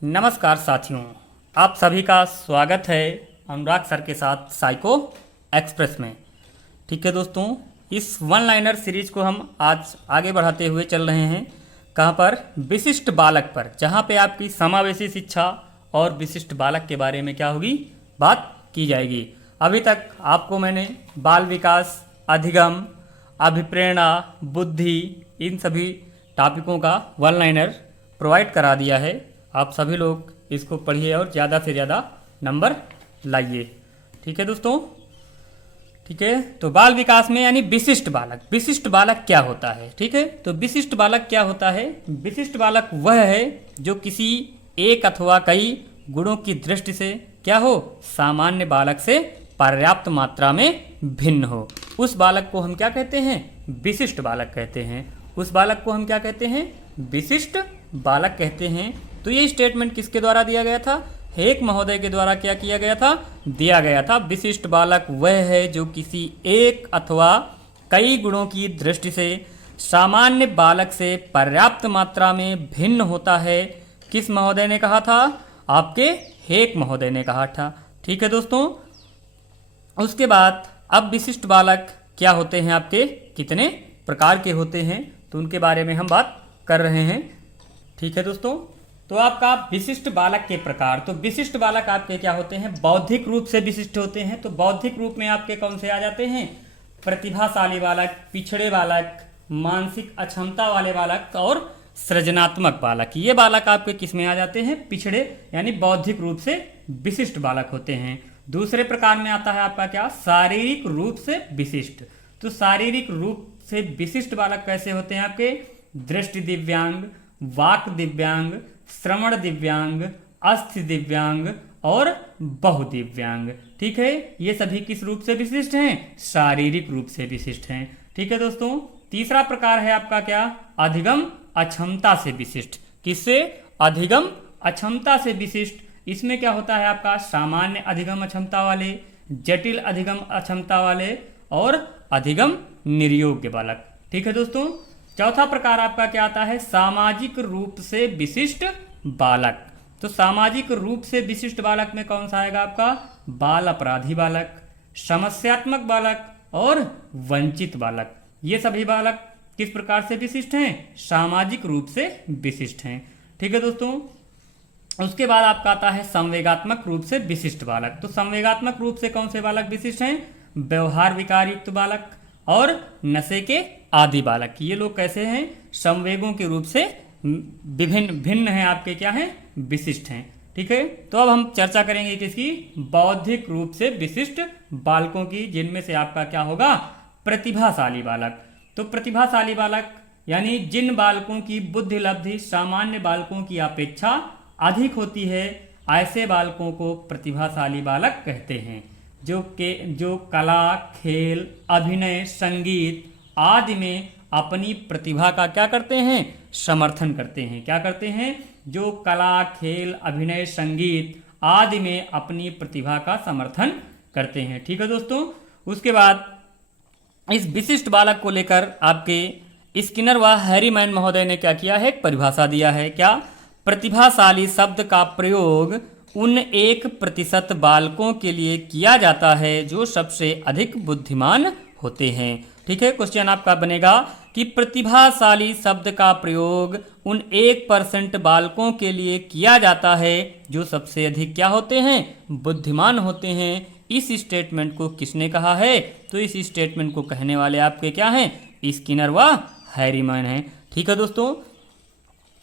नमस्कार साथियों, आप सभी का स्वागत है अनुराग सर के साथ साइको एक्सप्रेस में। ठीक है दोस्तों, इस वन लाइनर सीरीज को हम आज आगे बढ़ाते हुए चल रहे हैं। कहाँ पर? विशिष्ट बालक पर, जहाँ पे आपकी समावेशी शिक्षा और विशिष्ट बालक के बारे में क्या होगी, बात की जाएगी। अभी तक आपको मैंने बाल विकास, अधिगम, अभिप्रेरणा, बुद्धि, इन सभी टॉपिकों का वन लाइनर प्रोवाइड करा दिया है। आप सभी लोग इसको पढ़िए और ज़्यादा से ज़्यादा नंबर लाइए। ठीक है दोस्तों, ठीक है। तो बाल विकास में यानी विशिष्ट बालक क्या होता है? ठीक है, तो विशिष्ट बालक क्या होता है? विशिष्ट बालक वह है जो किसी एक अथवा कई गुणों की दृष्टि से क्या हो, सामान्य बालक से पर्याप्त मात्रा में भिन्न हो। उस बालक को हम क्या कहते हैं? विशिष्ट बालक कहते हैं। उस बालक को हम क्या कहते हैं? विशिष्ट बालक कहते हैं। तो ये स्टेटमेंट किसके द्वारा दिया गया था? हेक महोदय के द्वारा क्या किया गया था? दिया गया था। विशिष्ट बालक वह है जो किसी एक अथवा कई गुणों की दृष्टि से सामान्य बालक से पर्याप्त मात्रा में भिन्न होता है। किस महोदय ने कहा था? आपके हेक महोदय ने कहा था। ठीक है दोस्तों, उसके बाद अब विशिष्ट बालक क्या होते हैं, आपके कितने प्रकार के होते हैं, तो उनके बारे में हम बात कर रहे हैं। ठीक है दोस्तों, तो आपका विशिष्ट बालक के प्रकार, तो विशिष्ट बालक आपके क्या होते हैं? बौद्धिक रूप से विशिष्ट होते हैं। तो बौद्धिक रूप में आपके कौन से आ जाते हैं? प्रतिभाशाली बालक, पिछड़े बालक, मानसिक अक्षमता वाले बालक और सृजनात्मक बालक। ये बालक आपके किस में आ जाते हैं? पिछड़े यानी बौद्धिक रूप से विशिष्ट बालक होते हैं। दूसरे प्रकार में आता है आपका क्या? शारीरिक रूप से विशिष्ट। तो शारीरिक रूप से विशिष्ट बालक कैसे होते हैं आपके? दृष्टि दिव्यांग, वाक दिव्यांग, श्रवण दिव्यांग, अस्थि दिव्यांग और बहुदिव्यांग। ठीक है, ये सभी किस रूप से विशिष्ट हैं? शारीरिक रूप से विशिष्ट हैं। ठीक है दोस्तों, तीसरा प्रकार है आपका क्या? अधिगम अक्षमता से विशिष्ट। किससे? अधिगम अक्षमता से विशिष्ट। इसमें क्या होता है आपका? सामान्य अधिगम अक्षमता वाले, जटिल अधिगम अक्षमता वाले और अधिगम निर्योग्य बालक। ठीक है दोस्तों, चौथा प्रकार आपका क्या आता है? सामाजिक रूप से विशिष्ट बालक। तो सामाजिक रूप से विशिष्ट बालक में कौन सा आएगा आपका? बाल अपराधी बालक, समस्यात्मक बालक और वंचित बालक। ये सभी बालक किस प्रकार से विशिष्ट हैं? सामाजिक रूप से विशिष्ट हैं। ठीक है दोस्तों, उसके बाद आपका आता है संवेगात्मक रूप से विशिष्ट बालक। तो संवेगात्मक रूप से कौन से बालक विशिष्ट हैं? व्यवहार विकार युक्त बालक और नशे के आदि बालक। ये लोग कैसे हैं? संवेगों के रूप से भिन्न हैं, आपके क्या हैं? विशिष्ट हैं। ठीक है, तो अब हम चर्चा करेंगे किसकी? बौद्धिक रूप से विशिष्ट बालकों की, जिनमें से आपका क्या होगा? प्रतिभाशाली बालक। तो प्रतिभाशाली बालक यानी जिन बालकों की बुद्धि लब्धि सामान्य बालकों की अपेक्षा अधिक होती है, ऐसे बालकों को प्रतिभाशाली बालक कहते हैं। जो कला, खेल, अभिनय, संगीत आदि में अपनी प्रतिभा का क्या करते हैं? समर्थन करते हैं। क्या करते हैं? जो कला, खेल, अभिनय, संगीत आदि में अपनी प्रतिभा का समर्थन करते हैं। ठीक है दोस्तों, उसके बाद इस विशिष्ट बालक को लेकर आपके स्किनर व हैरीमैन महोदय ने क्या किया है? एक परिभाषा दिया है। क्या? प्रतिभाशाली शब्द का प्रयोग उन 1% बालकों के लिए किया जाता है जो सबसे अधिक बुद्धिमान होते हैं। ठीक है, क्वेश्चन आपका बनेगा कि प्रतिभाशाली शब्द का प्रयोग उन 1% बालकों के लिए किया जाता है जो सबसे अधिक क्या होते हैं? बुद्धिमान होते हैं। इस स्टेटमेंट को किसने कहा है? तो इस स्टेटमेंट को कहने वाले आपके क्या हैं? स्किनर व हैरीमैन हैं। ठीक है दोस्तों,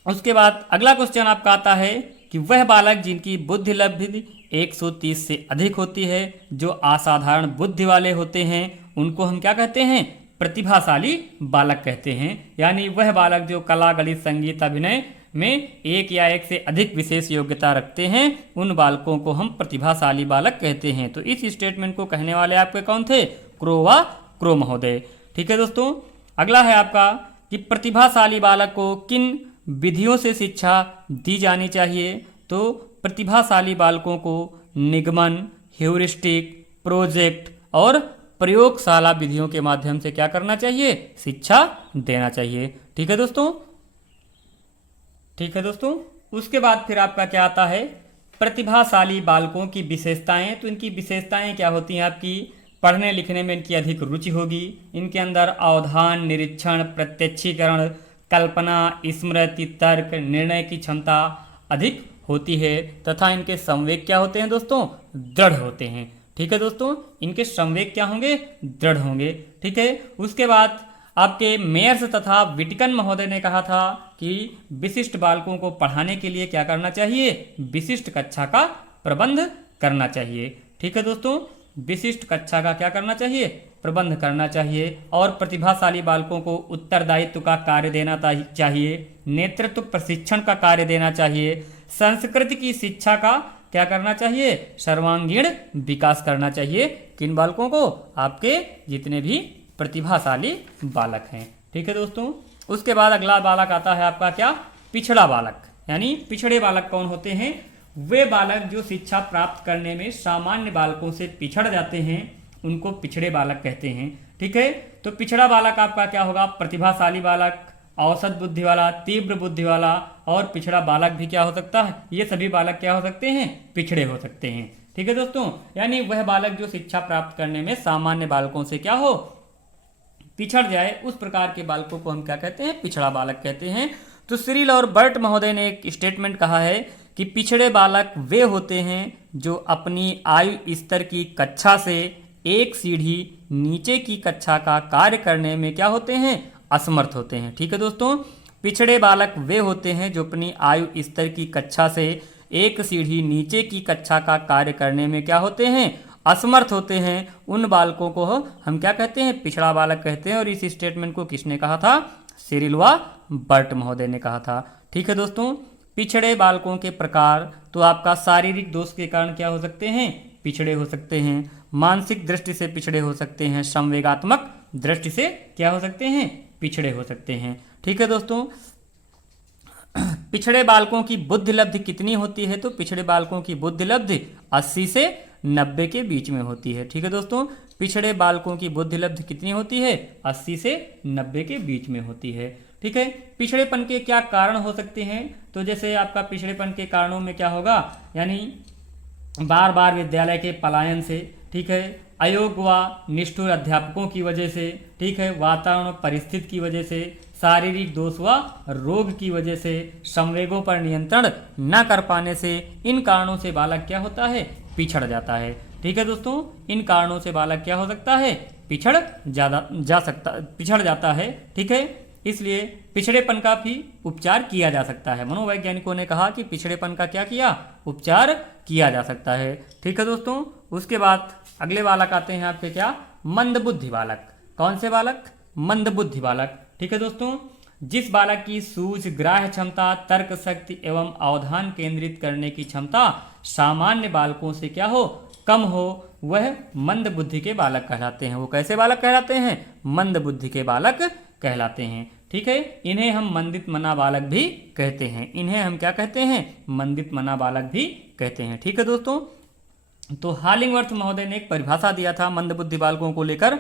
उसके बाद अगला क्वेश्चन आपका आता है कि वह बालक जिनकी बुद्धि लब्धि 130 से अधिक होती है, जो असाधारण बुद्धि वाले होते हैं, उनको हम क्या कहते हैं? प्रतिभाशाली बालक कहते हैं। यानी वह बालक जो कला, गणित, संगीत, अभिनय में एक या एक से अधिक विशेष योग्यता रखते हैं, उन बालकों को हम प्रतिभाशाली बालक कहते हैं। तो इस स्टेटमेंट को कहने वाले आपके कौन थे? क्रो महोदय। ठीक है दोस्तों, अगला है आपका कि प्रतिभाशाली बालक को किन विधियों से शिक्षा दी जानी चाहिए? तो प्रतिभाशाली बालकों को निगमन, ह्यूरिस्टिक, प्रोजेक्ट और प्रयोगशाला विधियों के माध्यम से क्या करना चाहिए? शिक्षा देना चाहिए। ठीक है दोस्तों, ठीक है दोस्तों, उसके बाद फिर आपका क्या आता है, प्रतिभाशाली बालकों की विशेषताएं। तो इनकी विशेषताएं क्या होती हैं आपकी, पढ़ने लिखने में इनकी अधिक रुचि होगी, इनके अंदर अवधान, निरीक्षण, प्रत्यक्षीकरण, कल्पना, स्मृति, तर्क, निर्णय की क्षमता अधिक होती है तथा इनके संवेग क्या होते हैं दोस्तों, दृढ़ होते हैं। ठीक है दोस्तों, इनके संवेग क्या होंगे, दृढ़ होंगे। ठीक है, उसके बाद आपके मेयर्स तथा विटकन महोदय ने कहा था कि विशिष्ट बालकों को पढ़ाने के लिए क्या करना चाहिए, विशिष्ट कक्षा का प्रबंध करना चाहिए। ठीक है दोस्तों, विशिष्ट कक्षा का क्या करना चाहिए, प्रबंध करना चाहिए। और प्रतिभाशाली बालकों को उत्तरदायित्व का कार्य देना चाहिए, नेतृत्व प्रशिक्षण का कार्य देना चाहिए, संस्कृति की शिक्षा का क्या करना चाहिए, सर्वांगीण विकास करना चाहिए। किन बालकों को, आपके जितने भी प्रतिभाशाली बालक हैं। ठीक है दोस्तों, उसके बाद अगला बालक आता है आपका क्या, पिछड़ा बालक। यानी पिछड़े बालक कौन होते हैं, वे बालक जो शिक्षा प्राप्त करने में सामान्य बालकों से पिछड़ जाते हैं, उनको पिछड़े बालक कहते हैं। ठीक है, तो पिछड़ा बालक आपका क्या होगा, प्रतिभाशाली बालक, औसत बुद्धि वाला, तीव्र बुद्धि वाला और पिछड़ा बालक भी क्या हो सकता है, ये सभी बालक क्या हो सकते हैं, पिछड़े हो सकते हैं। ठीक है दोस्तों, यानी वह बालक जो शिक्षा प्राप्त करने में सामान्य बालकों से क्या हो, पिछड़ जाए, उस प्रकार के बालकों को हम क्या कहते हैं, पिछड़ा बालक कहते हैं। तो सिरिल और बर्ट महोदय ने एक स्टेटमेंट कहा है कि पिछड़े बालक वे होते हैं जो अपनी आयु स्तर की कक्षा से एक सीढ़ी नीचे की कक्षा का कार्य करने में क्या होते हैं, असमर्थ होते हैं। ठीक है दोस्तों, पिछड़े बालक वे होते हैं जो अपनी आयु स्तर की कक्षा से एक सीढ़ी नीचे की कक्षा का कार्य करने में क्या होते हैं, असमर्थ होते हैं। उन बालकों को हम क्या कहते हैं, पिछड़ा बालक कहते हैं। और इस स्टेटमेंट को किसने कहा था, सिरिल व बर्ट महोदय ने कहा था। ठीक है दोस्तों, पिछड़े बालकों के प्रकार, तो आपका शारीरिक दोष के कारण क्या हो सकते हैं, पिछड़े हो सकते हैं, मानसिक दृष्टि से पिछड़े हो सकते हैं, संवेगात्मक दृष्टि से क्या हो सकते हैं, पिछड़े हो सकते हैं। ठीक है दोस्तों, पिछड़े बालकों की बुद्धि लब्धि कितनी होती है, तो पिछड़े बालकों की बुद्धि लब्धि 80 से 90 के बीच में होती है। ठीक है दोस्तों, पिछड़े बालकों की बुद्धि लब्धि कितनी होती है, 80 से 90 के बीच में होती है। ठीक है, पिछड़ेपन के क्या कारण हो सकते हैं, तो जैसे आपका पिछड़ेपन के कारणों में क्या होगा, यानी बार बार विद्यालय के पलायन से, ठीक है, अयोग्य व निष्ठुर अध्यापकों की वजह से, ठीक है, वातावरण परिस्थिति की वजह से, शारीरिक दोष व रोग की वजह से, संवेगों पर नियंत्रण न कर पाने से, इन कारणों से बालक क्या होता है, पिछड़ जाता है। ठीक है दोस्तों, इन कारणों से बालक क्या हो सकता है, पिछड़ जाता है। ठीक है, इसलिए पिछड़ेपन का भी उपचार किया जा सकता है। मनोवैज्ञानिकों ने कहा कि पिछड़ेपन का क्या किया, उपचार किया जा सकता है। ठीक है दोस्तों, उसके बाद अगले बालक आते हैं आपके क्या, मंदबुद्धि बालक। कौन से बालक, मंदबुद्धि बालक। ठीक है दोस्तों, जिस बालक की सूझ, ग्राह्य क्षमता, तर्क शक्ति एवं अवधान केंद्रित करने की क्षमता सामान्य बालकों से क्या हो, कम हो, वह मंद बुद्धि के बालक कहलाते हैं। वो कैसे बालक कहलाते हैं, मंद बुद्धि के बालक कहलाते हैं। ठीक है, इन्हें हम मंदित मना बालक भी कहते हैं। इन्हें हम क्या कहते हैं, मंदित मना बालक भी कहते हैं। ठीक है दोस्तों, तो हालिंगवर्थ महोदय ने एक परिभाषा दिया था मंद बुद्धि बालकों को लेकर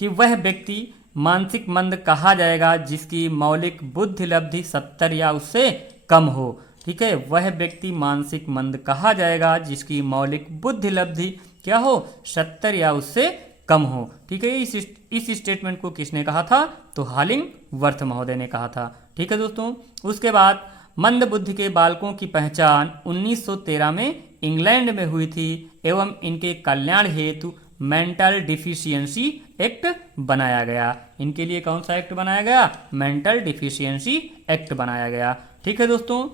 कि वह व्यक्ति मानसिक मंद कहा जाएगा जिसकी मौलिक बुद्धि लब्धि 70 या उससे कम हो। ठीक है, वह व्यक्ति मानसिक मंद कहा जाएगा जिसकी मौलिक बुद्धि लब्धि क्या हो, 70 या उससे कम हो। ठीक है, इस स्टेटमेंट को किसने कहा था, तो हालिंगवर्थ महोदय ने कहा था। ठीक है दोस्तों, उसके बाद मंद बुद्धि के बालकों की पहचान 1913 में इंग्लैंड में हुई थी एवं इनके कल्याण हेतु मेंटल डिफिशियंसी एक्ट बनाया गया। इनके लिए कौन सा एक्ट बनाया गया, मेंटल डिफिशियंसी एक्ट बनाया गया। ठीक है दोस्तों,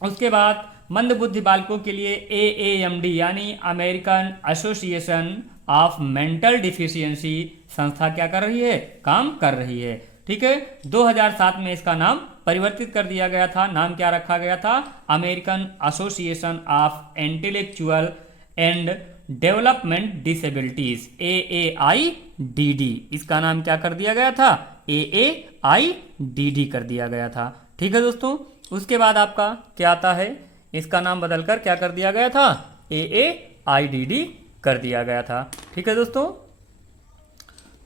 उसके बाद मंद बुद्धि बालकों के लिए AAMD यानी American association of mental deficiency संस्था क्या कर रही है, काम कर रही है। ठीक है, 2007 में इसका नाम परिवर्तित कर दिया गया था। नाम क्या रखा गया था, American association of intellectual and development disabilities, AAIDD। इसका नाम क्या कर दिया गया था, AAIDD कर दिया गया था। ठीक है दोस्तों, उसके बाद आपका क्या आता है, इसका नाम बदलकर क्या कर दिया गया था, AAIDD कर दिया गया था। ठीक है दोस्तों,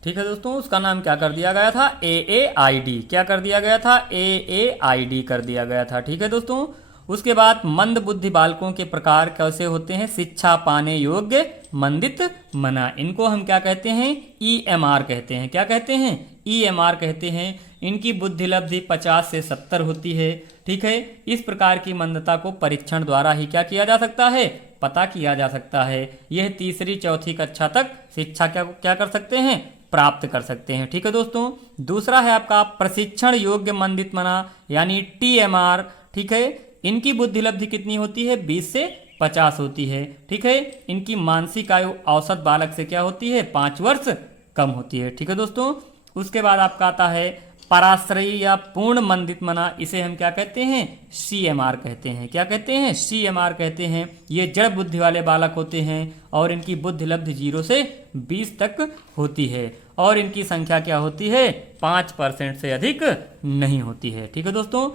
ठीक है दोस्तों, उसका नाम क्या कर दिया गया था, AAID क्या कर दिया गया था, AAID कर दिया गया था। ठीक है दोस्तों, उसके बाद मंद बुद्धि बालकों के प्रकार कैसे होते हैं? शिक्षा पाने योग्य, मंदित, मना। इनको हम क्या कहते हैं? EMR कहते हैं। क्या कहते हैं? EMR कहते हैं। इनकी बुद्धि लब्धि 50 से 70 होती है। ठीक है, इस प्रकार की मंदता को परीक्षण द्वारा ही क्या किया जा सकता है? पता किया जा सकता है। यह तीसरी चौथी कक्षा तक शिक्षा क्या कर सकते हैं? प्राप्त कर सकते हैं। ठीक है दोस्तों, दूसरा है आपका प्रशिक्षण योग्य मंदित मना यानी TMR। ठीक है, इनकी बुद्धि लब्धि कितनी होती है? 20 से 50 होती है। ठीक है, इनकी मानसिक आयु औसत बालक से क्या होती है? 5 वर्ष कम होती है। ठीक है दोस्तों, उसके बाद आपका आता है पराश्रयी या पूर्ण मंदित मना। इसे हम क्या कहते हैं? CMR कहते हैं। क्या कहते हैं? CMR कहते हैं। ये जड़ बुद्धि वाले बालक होते हैं और इनकी बुद्धि लब्धि 0 से 20 तक होती है और इनकी संख्या क्या होती है? 5% से अधिक नहीं होती है। ठीक है दोस्तों,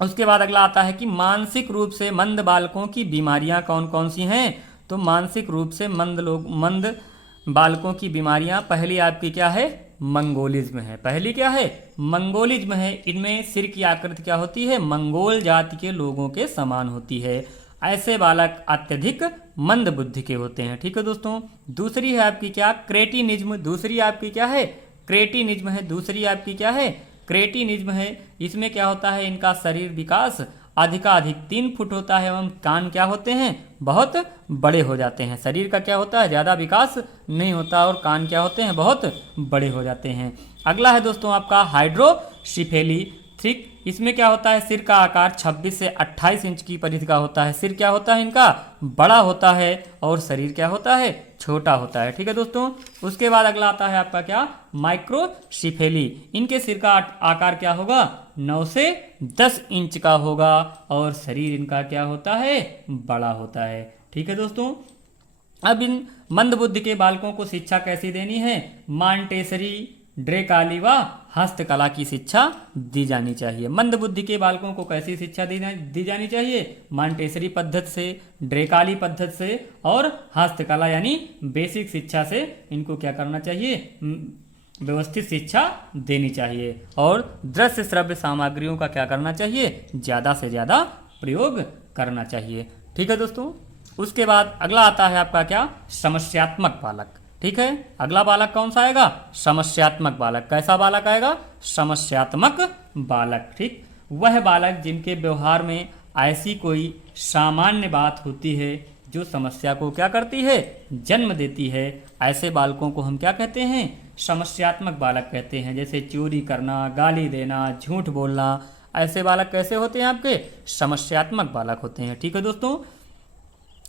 उसके बाद अगला आता है कि मानसिक रूप से मंद बालकों की बीमारियां कौन कौन सी हैं? तो मानसिक रूप से मंद बालकों की बीमारियां, पहली आपकी क्या है? मंगोलिज्म है। पहली क्या है? मंगोलिज्म है। इनमें सिर की आकृति क्या होती है? मंगोल जाति के लोगों के समान होती है। ऐसे बालक अत्यधिक मंद बुद्धि के होते हैं। ठीक है दोस्तों, दूसरी है आपकी क्या? क्रेटिनिज्म। दूसरी आपकी क्या है? क्रेटिनिज्म है। दूसरी आपकी क्या है? क्रेटिनिज्म है। इसमें क्या होता है? इनका शरीर विकास अधिकाधिक 3 फुट होता है एवं कान क्या होते हैं? बहुत बड़े हो जाते हैं। शरीर का क्या होता है? ज़्यादा विकास नहीं होता और कान क्या होते हैं? बहुत बड़े हो जाते हैं। अगला है दोस्तों आपका हाइड्रोसिफेली। ठीक, इसमें क्या होता है? सिर का आकार 26 से 28 इंच की परिधि का होता है। सिर क्या होता है इनका? बड़ा होता है और शरीर क्या होता है? छोटा होता है। ठीक है दोस्तों, उसके बाद अगला आता है आपका क्या? माइक्रोसिफेली। इनके सिर का आकार क्या होगा? 9 से 10 इंच का होगा और शरीर इनका क्या होता है? बड़ा होता है। ठीक है दोस्तों, अब इन मंद बुद्धि के बालकों को शिक्षा कैसी देनी है? मॉन्टेसरी, ड्रेकाली व हस्तकला की शिक्षा दी जानी चाहिए। मंद बुद्धि के बालकों को कैसी शिक्षा दी जानी चाहिए? मॉन्टेसरी पद्धति से, ड्रेकाली पद्धति से और हस्तकला यानी बेसिक शिक्षा से इनको क्या करना चाहिए? व्यवस्थित शिक्षा देनी चाहिए और दृश्य श्रव्य सामग्रियों का क्या करना चाहिए? ज़्यादा से ज़्यादा प्रयोग करना चाहिए। ठीक है दोस्तों, उसके बाद अगला आता है आपका क्या? समस्यात्मक बालक। ठीक है, अगला बालक कौन सा आएगा? समस्यात्मक बालक। कैसा बालक आएगा? समस्यात्मक बालक। ठीक, वह बालक जिनके व्यवहार में ऐसी कोई सामान्य बात होती है जो समस्या को क्या करती है? जन्म देती है। ऐसे बालकों को हम क्या कहते हैं? समस्यात्मक बालक कहते हैं। जैसे चोरी करना, गाली देना, झूठ बोलना, ऐसे बालक कैसे होते हैं आपके? समस्यात्मक बालक होते हैं। ठीक है दोस्तों,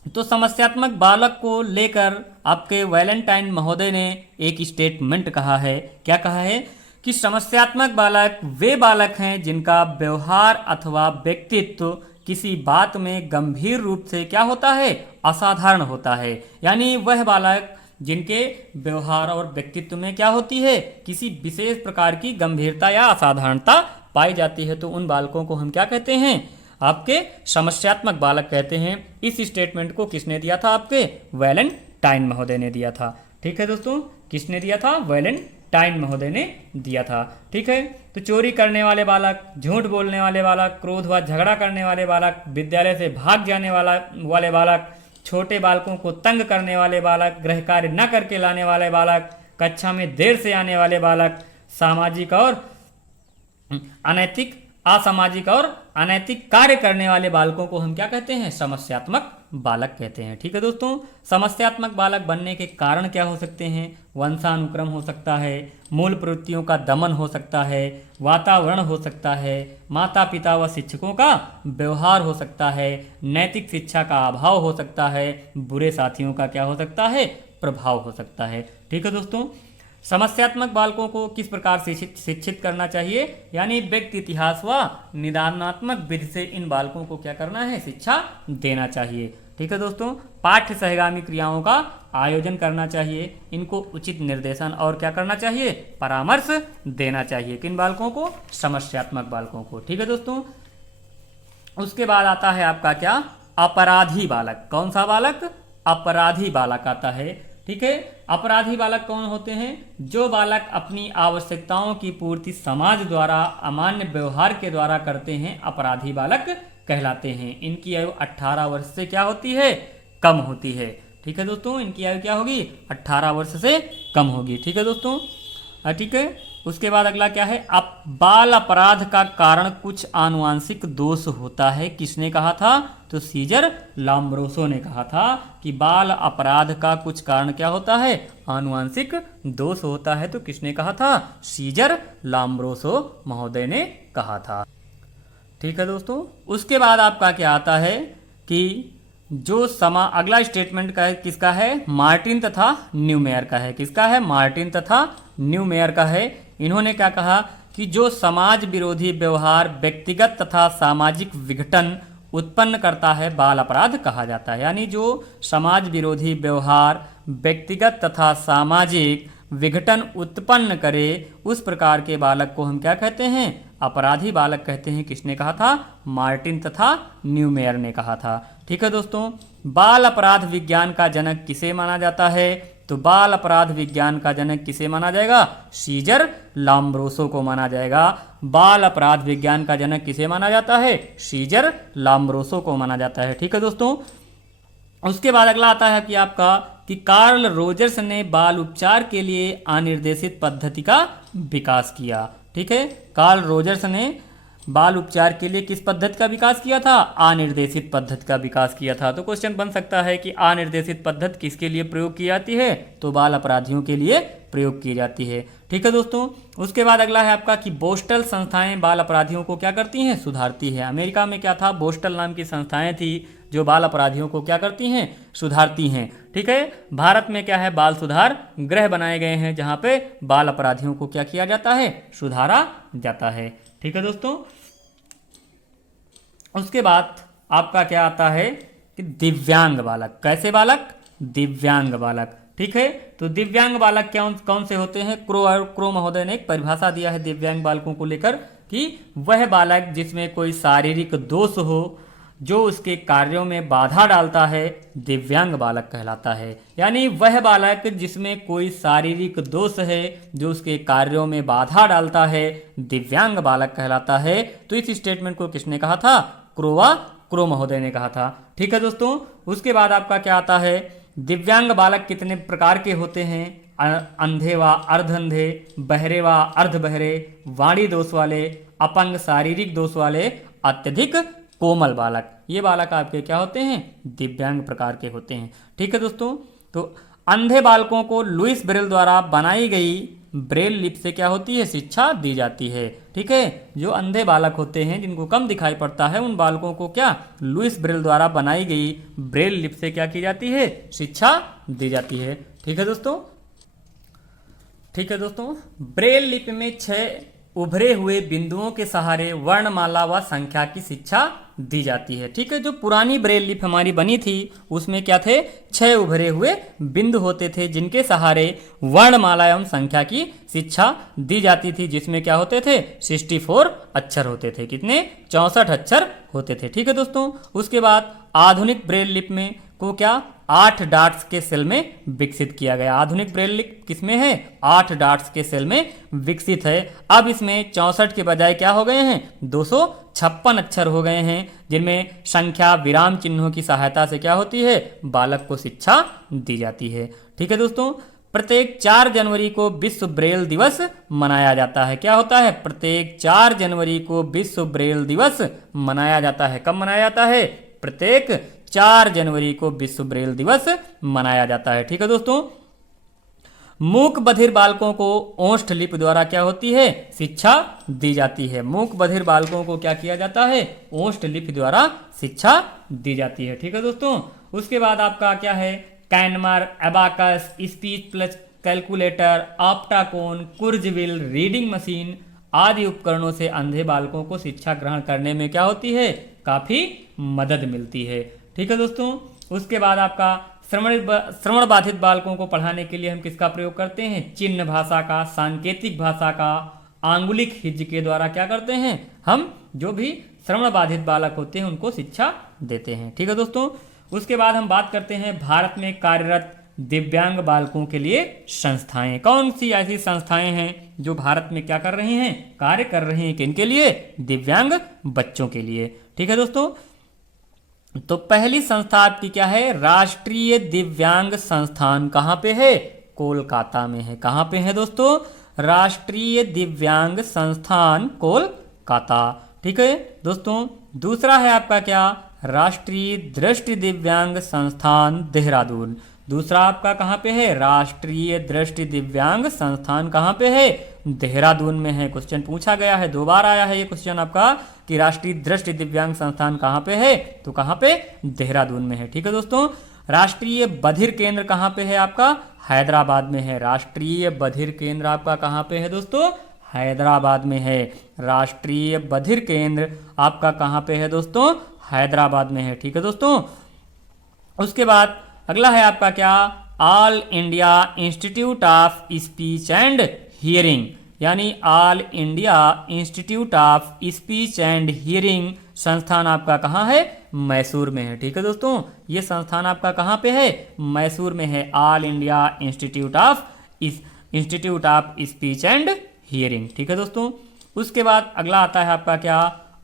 तो समस्यात्मक बालक को लेकर आपके वैलेंटाइन महोदय ने एक स्टेटमेंट कहा है। क्या कहा है? कि समस्यात्मक बालक वे बालक हैं जिनका व्यवहार अथवा व्यक्तित्व किसी बात में गंभीर रूप से क्या होता है? असाधारण होता है। यानी वह बालक जिनके व्यवहार और व्यक्तित्व में क्या होती है? किसी विशेष प्रकार की गंभीरता या असाधारणता पाई जाती है, तो उन बालकों को हम क्या कहते हैं? आपके समस्यात्मक बालक कहते हैं। इस स्टेटमेंट को किसने दिया था? आपके वैलेंटाइन महोदय ने दिया था। ठीक है दोस्तों, किसने दिया था? वैलेंटाइन महोदय ने दिया था। ठीक है, तो चोरी करने वाले बालक, झूठ बोलने वाले बालक, क्रोध व झगड़ा करने वाले बालक, विद्यालय से भाग जाने वाले बालक, छोटे बालकों को तंग करने वाले बालक, गृह कार्य न करके लाने वाले बालक, कक्षा में देर से आने वाले बालक, असामाजिक और अनैतिक कार्य करने वाले बालकों को हम क्या कहते हैं? समस्यात्मक बालक कहते हैं। ठीक है दोस्तों, समस्यात्मक बालक बनने के कारण क्या हो सकते हैं? वंशानुक्रम हो सकता है, मूल प्रवृत्तियों का दमन हो सकता है, वातावरण हो सकता है, माता पिता व शिक्षकों का व्यवहार हो सकता है, नैतिक शिक्षा का अभाव हो सकता है, बुरे साथियों का क्या हो सकता है? प्रभाव हो सकता है। ठीक है दोस्तों, समस्यात्मक बालकों को किस प्रकार शिक्षित करना चाहिए? यानी व्यक्ति इतिहास व निदानात्मक विधि से इन बालकों को क्या करना है? शिक्षा देना चाहिए। ठीक है दोस्तों, पाठ्य सहगामी क्रियाओं का आयोजन करना चाहिए, इनको उचित निर्देशन और क्या करना चाहिए? परामर्श देना चाहिए। किन बालकों को? समस्यात्मक बालकों को। ठीक है दोस्तों, उसके बाद आता है आपका क्या? अपराधी बालक। कौन सा बालक? अपराधी बालक आता है। ठीक है, अपराधी बालक कौन होते हैं? जो बालक अपनी आवश्यकताओं की पूर्ति समाज द्वारा अमान्य व्यवहार के द्वारा करते हैं, अपराधी बालक कहलाते हैं। इनकी आयु 18 वर्ष से क्या होती है, कम होती है। ठीक है दोस्तों, इनकी आयु क्या होगी, 18 वर्ष से कम होगी। ठीक है दोस्तों, ठीक है। उसके बाद अगला क्या है, अब बाल अपराध का कारण कुछ आनुवांशिक दोष होता है, किसने कहा था, तो सीजर लाम्ब्रोसो ने कहा था कि बाल अपराध का कुछ कारण क्या होता है, आनुवांशिक दोष होता है। तो किसने कहा था, सीजर लाम्ब्रोसो महोदय ने कहा था। ठीक है दोस्तों, उसके बाद आपका क्या आता है कि जो अगला स्टेटमेंट का है, किसका है, मार्टिन तथा न्यूमेयर का है। किसका है, मार्टिन तथा न्यूमेयर का है। इन्होंने क्या कहा कि जो समाज विरोधी व्यवहार व्यक्तिगत तथा सामाजिक विघटन उत्पन्न करता है, बाल अपराध कहा जाता है। यानी जो समाज विरोधी व्यवहार व्यक्तिगत तथा सामाजिक विघटन उत्पन्न करे, उस प्रकार के बालक को हम क्या कहते हैं, अपराधी बालक कहते हैं। किसने कहा था, मार्टिन तथा न्यूमेयर ने कहा था। ठीक है दोस्तों, बाल अपराध विज्ञान का जनक किसे माना जाता है, तो बाल अपराध विज्ञान का जनक किसे माना जाएगा, सीजर लाम्ब्रोसो को माना जाएगा। बाल अपराध विज्ञान का जनक किसे माना जाता है, सीजर लाम्ब्रोसो को माना जाता है। ठीक है दोस्तों, उसके बाद अगला आता है कि आपका कि कार्ल रोजर्स ने बाल उपचार के लिए अनिर्देशित पद्धति का विकास किया। ठीक है, कार्ल रोजर्स ने बाल उपचार के लिए किस पद्धति का विकास किया था, अनिर्देशित पद्धति का विकास किया था। तो क्वेश्चन बन सकता है कि अनिर्देशित पद्धति किसके लिए प्रयोग की जाती है, तो बाल अपराधियों के लिए प्रयोग की जाती है। ठीक है दोस्तों, उसके बाद अगला है आपका कि बोस्टल संस्थाएं बाल अपराधियों को क्या करती हैं, सुधारती है। अमेरिका में क्या था, बोस्टल नाम की संस्थाएं थी जो बाल अपराधियों को क्या करती हैं, सुधारती हैं। ठीक है, भारत में क्या है, बाल सुधार गृह बनाए गए हैं जहां पे बाल अपराधियों को क्या किया जाता है, सुधारा जाता है। ठीक है दोस्तों, उसके बाद आपका क्या आता है कि दिव्यांग बालक। कैसे बालक, दिव्यांग बालक। ठीक है, तो दिव्यांग बालक कौन से होते हैं, क्रो महोदय ने एक परिभाषा दिया है दिव्यांग बालकों को लेकर कि वह बालक जिसमें कोई शारीरिक दोष हो जो उसके कार्यों में बाधा डालता है, दिव्यांग बालक कहलाता है। यानी वह बालक जिसमें कोई शारीरिक दोष है जो उसके कार्यों में बाधा डालता है, दिव्यांग बालक कहलाता है। तो इस स्टेटमेंट को किसने कहा था, क्रो महोदय ने कहा था। ठीक है दोस्तों, उसके बाद आपका क्या आता है, दिव्यांग बालक कितने प्रकार के होते हैं, अंधे व अर्धअंधे, बहरे व अर्धबहरे, वाणी दोष वाले, अपंग शारीरिक दोष वाले, अत्यधिक कोमल बालक। ये बालक आपके क्या होते हैं, दिव्यांग प्रकार के होते हैं। ठीक है दोस्तों, तो अंधे बालकों को लुइस ब्रेल द्वारा बनाई गई ब्रेल लिपि से क्या होती है, शिक्षा दी जाती है। ठीक है, जो अंधे बालक होते हैं जिनको कम दिखाई पड़ता है, उन बालकों को क्या लुइस ब्रेल द्वारा बनाई गई ब्रेल लिपि से क्या की जाती है, शिक्षा दी जाती है। ठीक है दोस्तों, ठीक है दोस्तों, ब्रेल लिपि में 6 उभरे हुए बिंदुओं के सहारे वर्णमाला व संख्या की शिक्षा दी जाती है। ठीक है, जो पुरानी ब्रेल लिपि हमारी बनी थी उसमें क्या थे, 6 उभरे हुए बिंदु होते थे जिनके सहारे वर्णमाला एवं संख्या की शिक्षा दी जाती थी, जिसमें क्या होते थे, 64 अक्षर होते थे। कितने, 64 अक्षर होते थे। ठीक है दोस्तों, उसके बाद आधुनिक ब्रेल लिपि में को क्या 8 डॉट्स के सेल में विकसित किया गया। आधुनिक ब्रेल लिपि किसमें है, 8 डॉट्स के सेल में विकसित है। अब इसमें 64 के बजाय क्या हो गए हैं, 256 अक्षर हो गए हैं, जिनमें संख्या विराम चिन्हों की सहायता से क्या होती है, बालक को शिक्षा दी जाती है। ठीक है दोस्तों, प्रत्येक 4 जनवरी को विश्व ब्रेल दिवस मनाया जाता है। क्या होता है, प्रत्येक 4 जनवरी को विश्व ब्रेल दिवस मनाया जाता है। कब मनाया जाता है, प्रत्येक 4 जनवरी को विश्व ब्रेल दिवस मनाया जाता है। ठीक है दोस्तों, मूक बधिर बालकों को ओष्ठ लिपि द्वारा क्या होती है, शिक्षा दी जाती है। मूक बधिर बालकों को क्या किया जाता है, ओष्ठ लिपि द्वारा शिक्षा दी जाती है। ठीक है दोस्तों, उसके बाद आपका क्या है, कैनमर, abacus, speech plus calculator, Optacon, Kurzweil, reading machine आदि उपकरणों से अंधे बालकों को शिक्षा ग्रहण करने में क्या होती है, काफी मदद मिलती है। ठीक है दोस्तों, उसके बाद आपका श्रवण बाधित बालकों को पढ़ाने के लिए हम किसका प्रयोग करते हैं, चिन्ह भाषा का, सांकेतिक भाषा का, आंगुलिक हिज्ज के द्वारा क्या करते हैं, हम जो भी श्रवण बाधित बालक होते हैं उनको शिक्षा देते हैं। ठीक है दोस्तों, उसके बाद हम बात करते हैं भारत में कार्यरत दिव्यांग बालकों के लिए संस्थाएं। कौन सी ऐसी संस्थाएं हैं जो भारत में क्या कर रही हैं, कार्य कर रही हैं, किनके लिए, दिव्यांग बच्चों के लिए। ठीक है दोस्तों। तो पहली संस्था आपकी क्या है, राष्ट्रीय दिव्यांग संस्थान कहाँ पे है, कोलकाता में है। कहाँ पे है दोस्तों, राष्ट्रीय दिव्यांग संस्थान कोलकाता। ठीक है दोस्तों। दूसरा है आपका क्या, राष्ट्रीय दृष्टि दिव्यांग संस्थान देहरादून। दूसरा आपका कहाँ पे है, राष्ट्रीय दृष्टि दिव्यांग संस्थान कहाँ पे है, देहरादून में है। क्वेश्चन पूछा गया है, 2 बार आया है ये क्वेश्चन आपका कि राष्ट्रीय दृष्टि दिव्यांग संस्थान कहाँ पे है, तो कहाँ पे, देहरादून में है। ठीक है दोस्तों। राष्ट्रीय बधिर केंद्र कहाँ पे है आपका, हैदराबाद में है। राष्ट्रीय बधिर केंद्र आपका कहाँ पे है दोस्तों, हैदराबाद में है। राष्ट्रीय बधिर केंद्र आपका कहाँ पे है दोस्तों, हैदराबाद में है। ठीक है दोस्तों। उसके बाद अगला है आपका क्या, All India Institute of Speech and Hearing, यानी All India Institute of Speech and Hearing संस्थान आपका कहाँ है, मैसूर में है। ठीक है दोस्तों। ये संस्थान आपका कहाँ पे है, मैसूर में है। All India Institute of Speech and hearing. ठीक है दोस्तों। उसके बाद अगला आता है आपका क्या,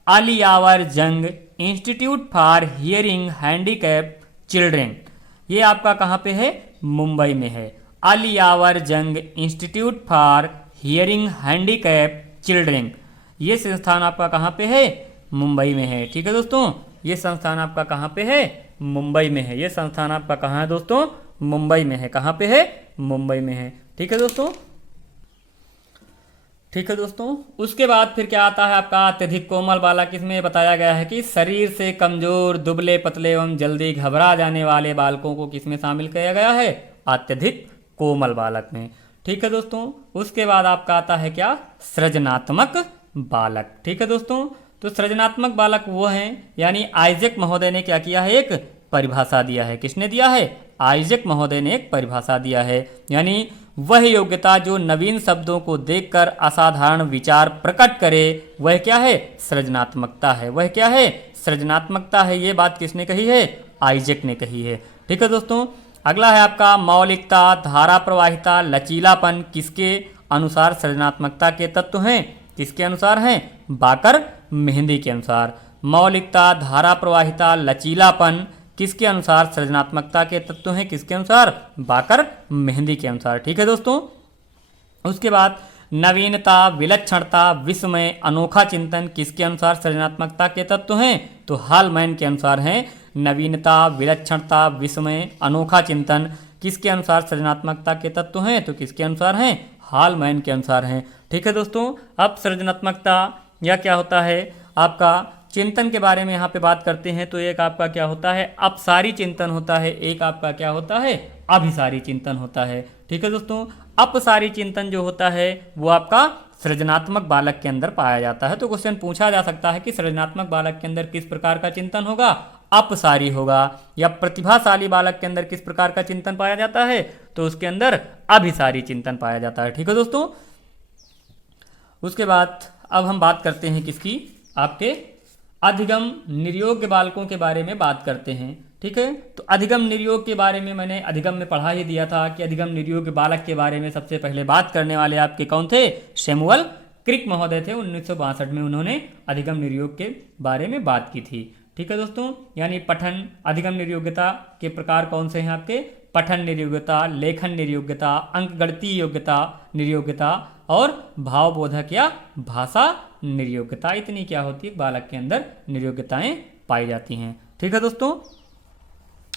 अलियावर जंग institute for hearing handicap children. ये आपका कहाँ पे है, मुंबई में है। अलियावर जंग institute for hearing handicap children, ये संस्थान आपका कहाँ पे है, मुंबई में है। ठीक है दोस्तों। ये संस्थान आपका कहाँ पे है, मुंबई में है। ये संस्थान आपका कहाँ है दोस्तों, मुंबई में है। कहाँ पे है, मुंबई में है। ठीक है दोस्तों। ठीक है दोस्तों। उसके बाद फिर क्या आता है आपका, अत्यधिक कोमल बालक। इसमें बताया गया है कि शरीर से कमजोर, दुबले पतले एवं जल्दी घबरा जाने वाले बालकों को किसमें शामिल किया गया है, अत्यधिक कोमल बालक में। ठीक है दोस्तों। उसके बाद आपका आता है क्या, सृजनात्मक बालक। ठीक है दोस्तों। तो सृजनात्मक बालक वो हैं, यानी आइजैक महोदय ने क्या किया है, एक परिभाषा दिया है। किसने दिया है, आइजैक महोदय ने एक परिभाषा दिया है, यानी वह योग्यता जो नवीन शब्दों को देखकर असाधारण विचार प्रकट करे, वह क्या है, सृजनात्मकता है। वह क्या है, सृजनात्मकता है। ये बात किसने कही है, आइजैक ने कही है। ठीक है दोस्तों। अगला है आपका मौलिकता, धारा प्रवाहिता, लचीलापन किसके अनुसार सृजनात्मकता के तत्व हैं, किसके अनुसार हैं, बाकर मेहंदी के अनुसार। मौलिकता, धारा प्रवाहिता, लचीलापन किसके अनुसार सृजनात्मकता के तत्व हैं, किसके अनुसार, बाकर मेहंदी के अनुसार। ठीक है दोस्तों। उसके बाद नवीनता, विलक्षणता, विस्मय, अनोखा चिंतन किसके अनुसार सृजनात्मकता के तत्व हैं, तो हॉलमैन के अनुसार हैं। नवीनता, विलक्षणता, विस्मय, अनोखा चिंतन किसके अनुसार सृजनात्मकता के तत्व हैं, तो किसके अनुसार हैं, हॉलमैन के अनुसार हैं। ठीक है दोस्तों। अब सृजनात्मकता या क्या होता है आपका, चिंतन के बारे में यहाँ पे बात करते हैं। तो एक आपका क्या होता है, अपसारी चिंतन होता है, एक आपका क्या होता है, अभिसारी चिंतन होता है। ठीक है दोस्तों। अपसारी चिंतन जो होता है वो आपका सृजनात्मक बालक के अंदर पाया जाता है। तो क्वेश्चन पूछा जा सकता है कि सृजनात्मक बालक के अंदर किस प्रकार का चिंतन होगा, अपसारी होगा। या प्रतिभाशाली बालक के अंदर किस प्रकार का चिंतन पाया जाता है, तो उसके अंदर अभिसारी चिंतन पाया जाता है। ठीक है दोस्तों। उसके बाद अब हम बात करते हैं किसकी, आपके अधिगम निर्योग्य बालकों के बारे में बात करते हैं। ठीक है। तो अधिगम निर्योग के बारे में मैंने अधिगम में पढ़ा ही दिया था कि अधिगम निर्योग्य बालक के बारे में सबसे पहले बात करने वाले आपके कौन थे, सैमुअल क्रिक महोदय थे। 1962 में उन्होंने अधिगम निर्योग के बारे में बात की थी। ठीक है दोस्तों। यानी पठन, अधिगम निर्योग्यता के प्रकार कौन से हैं आपके, पठन निर्योग्यता, लेखन निर्योग्यता, अंकगणितीय योग्यता निर्योग्यता और भावबोधक या भाषा निर्योग्यता। इतनी क्या होती है, बालक के अंदर निर्योग्यताएं पाई जाती हैं। ठीक है दोस्तों।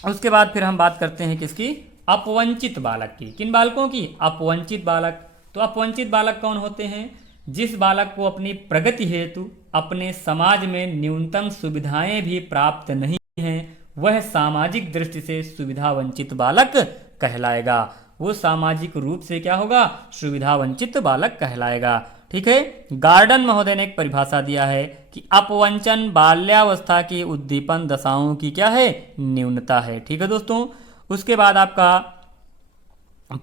उसके बाद फिर हम बात करते हैं किसकी, अपवंचित बालक की। किन बालकों की, अपवंचित बालक। तो अपवंचित बालक कौन होते हैं, जिस बालक को अपनी प्रगति हेतु अपने समाज में न्यूनतम सुविधाएं भी प्राप्त नहीं हैं, वह सामाजिक दृष्टि से सुविधा वंचित बालक कहलाएगा। वो सामाजिक रूप से क्या होगा, सुविधा वंचित बालक कहलाएगा। ठीक है। गार्डन महोदय ने एक परिभाषा दिया है कि अपवंचन बाल्यावस्था की उद्दीपन दशाओं की क्या है, न्यूनता है। ठीक है दोस्तों। उसके बाद आपका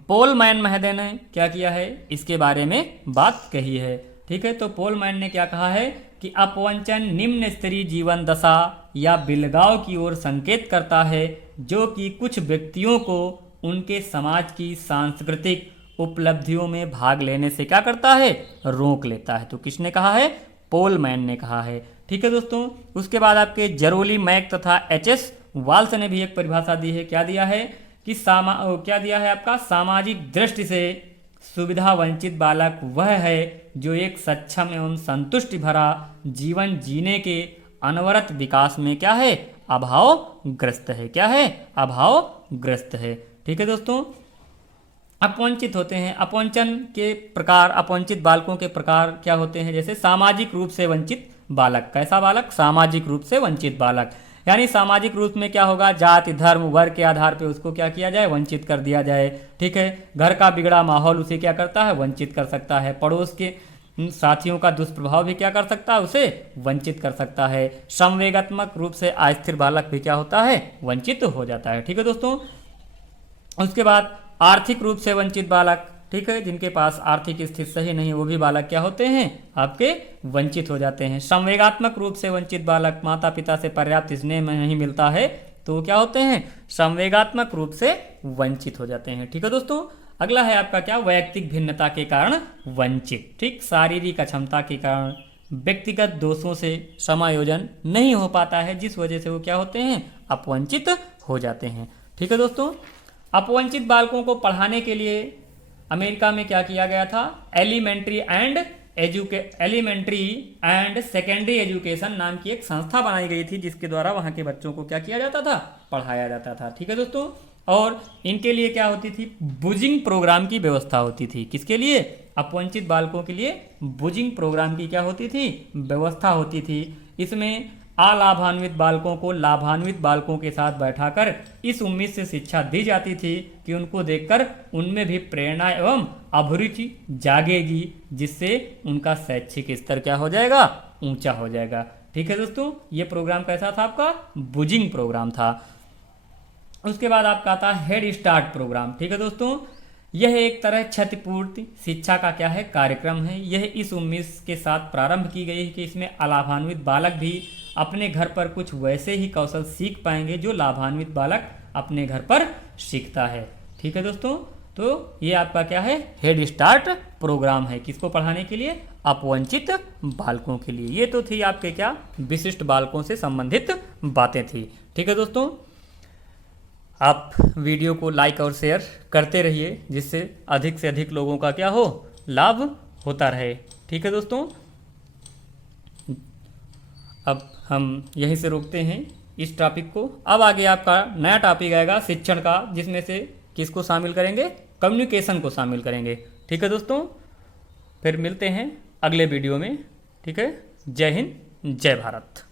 पोलमैन महोदय ने क्या किया है, इसके बारे में बात कही है। ठीक है। तो पोलमैन ने क्या कहा है कि अपवंचन निम्न स्तरीय जीवन दशा या बिलगाव की ओर संकेत करता है, जो कि कुछ व्यक्तियों को उनके समाज की सांस्कृतिक उपलब्धियों में भाग लेने से क्या करता है, रोक लेता है। तो किसने कहा है, पोलमैन ने कहा है। ठीक है दोस्तों। उसके बाद आपके जरोली, मैक तथा एच.एस. वाल्स ने भी एक परिभाषा दी है। क्या दिया है कि क्या दिया है आपका, सामाजिक दृष्टि से सुविधा वंचित बालक वह है जो एक सक्षम एवं संतुष्टि भरा जीवन जीने के अनवरत विकास में क्या है, अभावग्रस्त है। क्या है, अभावग्रस्त है। ठीक है दोस्तों। अपवंचित होते हैं, अपवंचन के प्रकार, अपवंचित बालकों के प्रकार क्या होते हैं, जैसे सामाजिक रूप से वंचित बालक। कैसा बालक, सामाजिक रूप से वंचित बालक। यानी सामाजिक रूप में क्या होगा, जाति, धर्म, वर्ग के आधार पे उसको क्या किया जाए, वंचित कर दिया जाए। ठीक है। घर का बिगड़ा माहौल उसे क्या करता है, वंचित कर सकता है। पड़ोस के साथियों का दुष्प्रभाव भी क्या कर सकता है, उसे वंचित कर सकता है। संवेगात्मक रूप से अस्थिर बालक भी क्या होता है, वंचित हो जाता है। ठीक है दोस्तों। उसके बाद आर्थिक रूप से वंचित बालक, ठीक है, जिनके पास आर्थिक स्थिति सही नहीं, वो भी बालक क्या होते हैं, आपके वंचित हो जाते हैं। संवेगात्मक रूप से वंचित बालक, माता पिता से पर्याप्त स्नेह में नहीं मिलता है तो क्या होते हैं, संवेगात्मक रूप से वंचित हो जाते हैं। ठीक है दोस्तों। अगला है आपका क्या, वैयक्तिक भिन्नता के कारण वंचित। ठीक, शारीरिक अक्षमता के कारण, व्यक्तिगत दोषों से समायोजन नहीं हो पाता है, जिस वजह से वो क्या होते हैं, अपवंचित हो जाते हैं। ठीक है दोस्तों। अपवंचित बालकों को पढ़ाने के लिए अमेरिका में क्या किया गया था, एलिमेंट्री एंड सेकेंडरी एजुकेशन नाम की एक संस्था बनाई गई थी, जिसके द्वारा वहाँ के बच्चों को क्या किया जाता था, पढ़ाया जाता था। ठीक है दोस्तों। और इनके लिए क्या होती थी, बुजिंग प्रोग्राम की व्यवस्था होती थी। किसके लिए, अपवंचित बालकों के लिए बुजिंग प्रोग्राम की क्या होती थी, व्यवस्था होती थी। इसमें अलाभान्वित बालकों को लाभान्वित बालकों के साथ बैठाकर इस उम्मीद से शिक्षा दी जाती थी कि उनको देखकर उनमें भी प्रेरणा एवं अभिरुचि जागेगी, जिससे उनका शैक्षिक स्तर क्या हो जाएगा, ऊंचा हो जाएगा। ठीक है दोस्तों। ये प्रोग्राम कैसा था आपका, बुजिंग प्रोग्राम था। उसके बाद आपका आता है हेड स्टार्ट प्रोग्राम। ठीक है दोस्तों। यह एक तरह क्षतिपूर्ति शिक्षा का क्या है, कार्यक्रम है। यह इस उम्मीद के साथ प्रारंभ की गई कि इसमें अलाभान्वित बालक भी अपने घर पर कुछ वैसे ही कौशल सीख पाएंगे जो लाभान्वित बालक अपने घर पर सीखता है। ठीक है दोस्तों। तो ये आपका क्या है, हेड स्टार्ट प्रोग्राम है। किसको पढ़ाने के लिए, अपवंचित बालकों के लिए। ये तो थी आपके क्या, विशिष्ट बालकों से संबंधित बातें थी। ठीक है दोस्तों। आप वीडियो को लाइक और शेयर करते रहिए, जिससे अधिक से अधिक लोगों का क्या हो, लाभ होता रहे। ठीक है दोस्तों। अब हम यहीं से रोकते हैं इस टॉपिक को। अब आगे आपका नया टॉपिक आएगा शिक्षण का, जिसमें से किसको शामिल करेंगे, कम्युनिकेशन को शामिल करेंगे। ठीक है दोस्तों। फिर मिलते हैं अगले वीडियो में। ठीक है। जय हिंद, जय भारत।